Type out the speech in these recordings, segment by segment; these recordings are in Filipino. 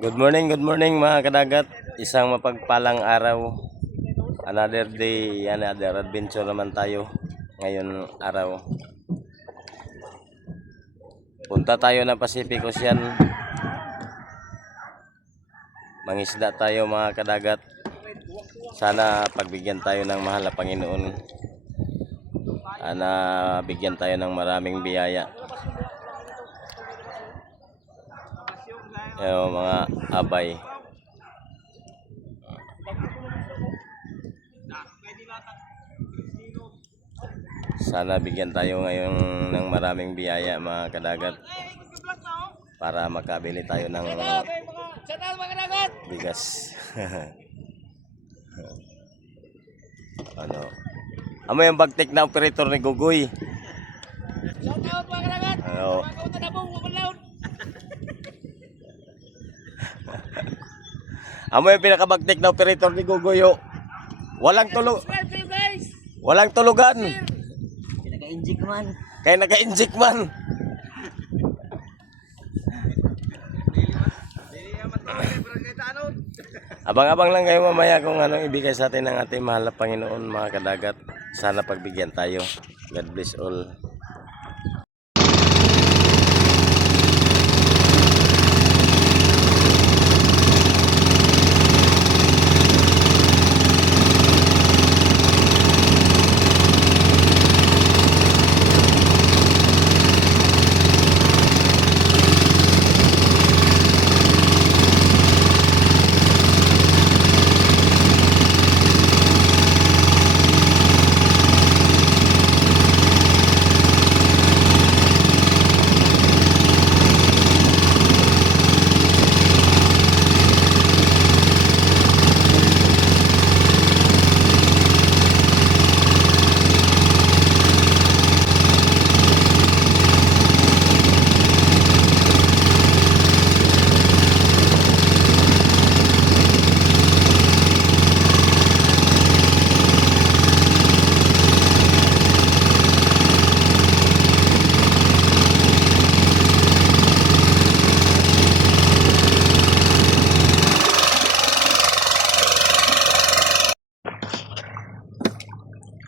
Good morning mga kadagat. Isang mapagpalang araw. Another day, another adventure naman tayo. Ngayon araw. Punta tayo ng Pacific Ocean. Mangisda tayo mga kadagat. Sana pagbigyan tayo ng mahal na Panginoon. Sana bigyan tayo ng maraming biyaya. Yung mga abay. Sana bigyan tayo ngayon ng maraming biyaya mga kadagat para makabili tayo ng bigas. Ano? Amo yung bagtik na operator ni Gugoy. Ano? Amo yung pinakabagtik na operator ni Gugoy. Walang tulog. Walang tulugan. Naka-inject man. Kaya naka-inject man. Abang-abang lang kayo mamaya kung anong ibigay sa atin ng ating mahal na Panginoon mga kadagat. Sana pagbigyan tayo. God bless all.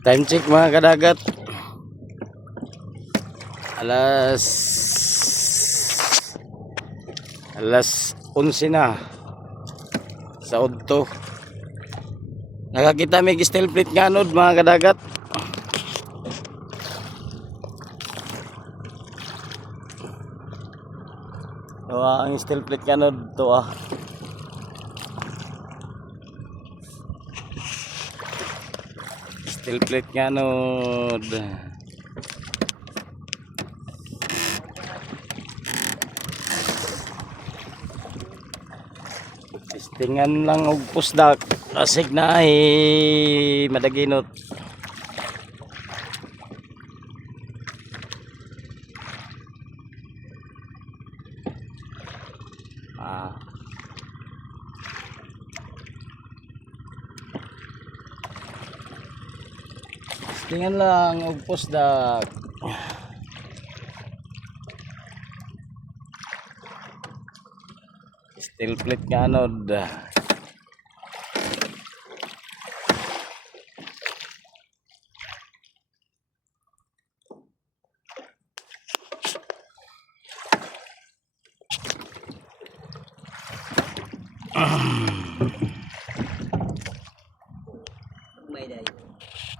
Time check mga kadagat. Alas 11 na sa udto. Nakakita may steel plate nga nod mga kadagat. Ang steel plate nga nod to steel plate nga nod. Testingan lang og pusdak asig na madaginot. Tingnan lang og pusdak. Steel plate nga anod. May day.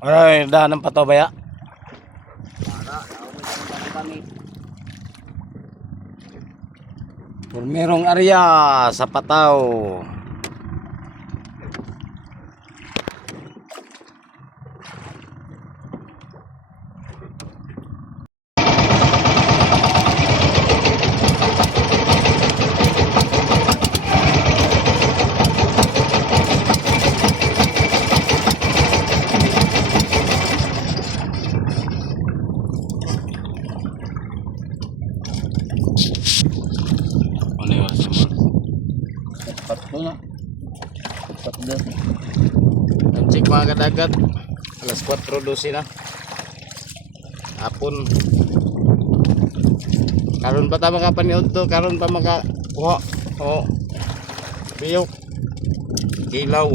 Ay, daan ng pato ba ya? Merong area sa Pataw. Ano yung oras naman? Patlo na. Patlo. Ang check mga kadagat. Alas 4:12 na. Hapon. Karon pa ta makapaniod to, karon pa makakuha. Oh. piyok, kilaw.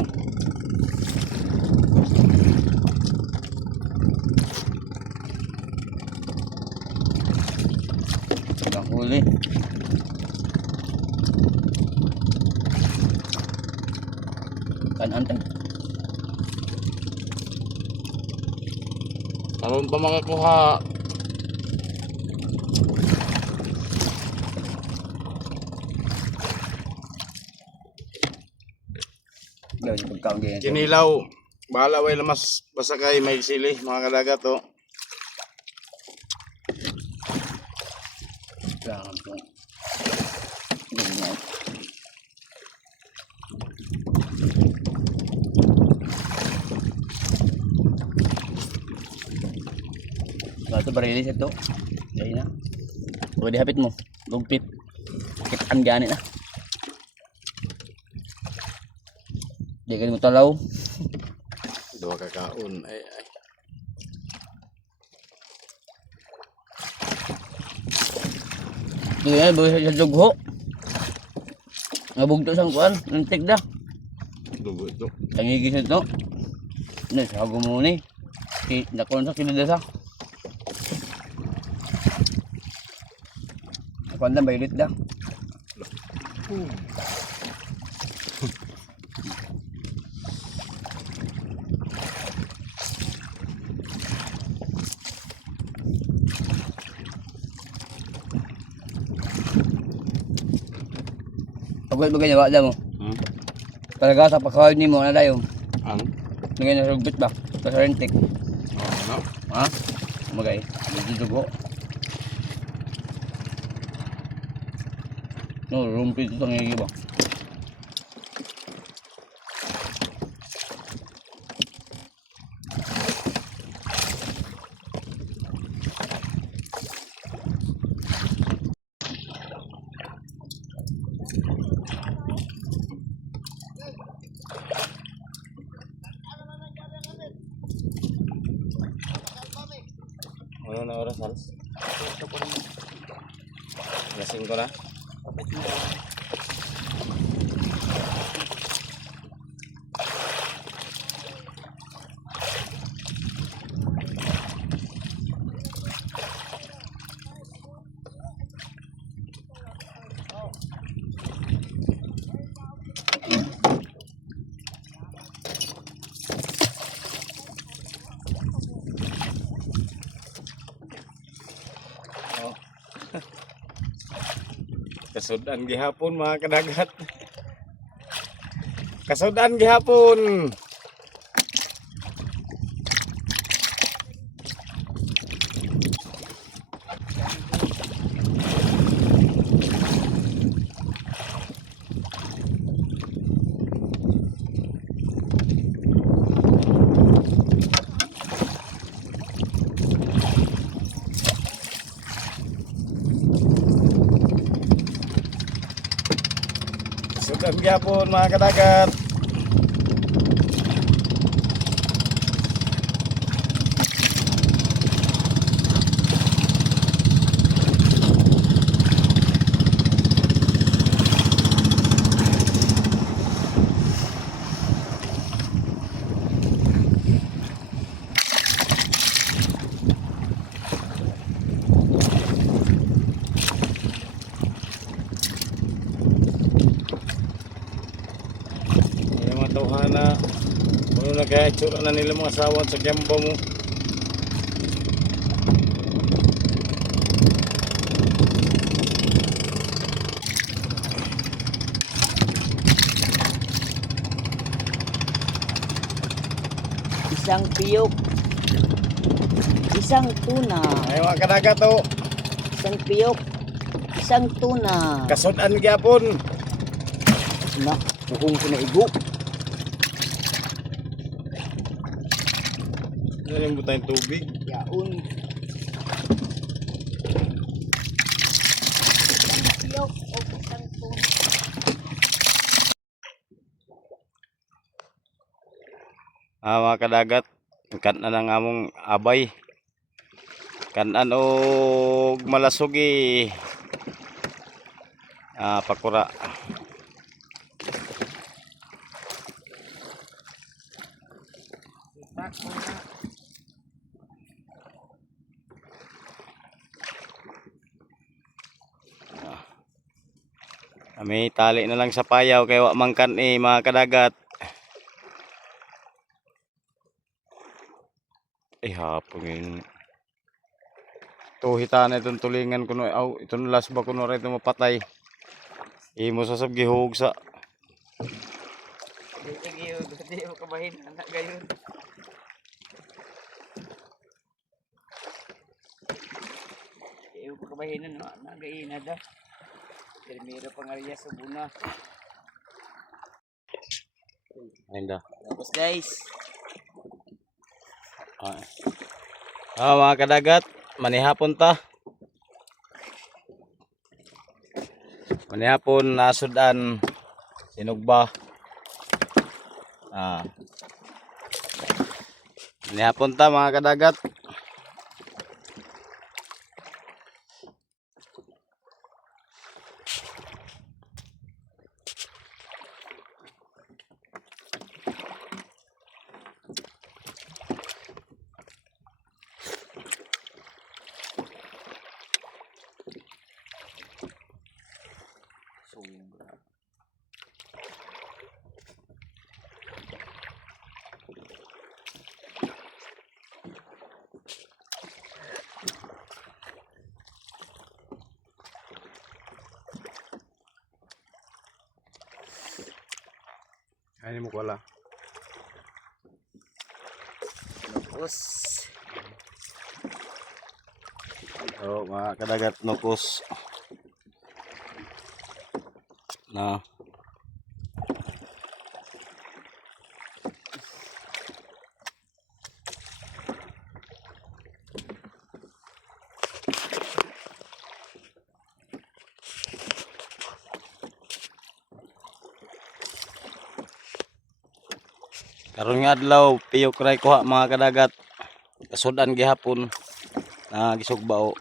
Nakahuli. Kanan tayo. Karon pa makakuha. Gawin yung pagkaon ganyan. Kinilaw. Bahala way lamas basta kay may sili mga kadagat oh. Kailangan ito. Ganyan. Ito barilis ito. Kaya na. Huwag di hapit mo. Lugpit. Kitaan gani na. Di ka mo talaw. Dua kakaon ay. Di ka na. Bagay sa jugho. Ngabugto sang kuan. Nantik na. Dugo ito. Tangigis ito. Nasago mo ni. Nakon sa kinadasa. Kuan na baylit da. Pagod ba ganyan wala mo? Talaga sa pakawin ni mo na dayo. Ano? Nagay na rugbit ba? Sa rentik. Ano? Ha? Magay. Dugo. No, rumpit ito ng ba? Ano na oras Hans? Lasing ko na. Kasudan gihapon mga kadagat. Kasudan gihapon. Kasudan gihapon mga kadagat. Tawhana ano na kaya itsura na nila mga asawa sa kemba mo. Isang piyok. Isang tuna. Ay mga kadagat oh. Isang piyok. Isang tuna. Kasudan gihapon. Na, bukong pinaigo. Nalimutan yung tubig. Yaon. Piyok o isang tuna. Mga kadagat, kanan ang among abay. Kanan og malasugi. Pakura. May tali na lang sa payaw kay wa mangkan mga kadagat. Ay hapon yun. Tuhitaan na itong tulingan kuno. Aw, itong last ba kuno rin itong mapatay. Imo sasab gihug sa. Di mo kabahin anak gayon. Di mo kabahin no, anak gayon ada. Termiro pangarya sa buna. Ainda. Tapos guys, Mga kadagat, manihapon ta. Manihapon nasudan sinugba. Manihapon ta mga kadagat. Ay mo wala. tapos So, mga kadagat nukos na karon nga adlaw piyok ray kuha mga kadagat kasudan gihapon na gisugbao.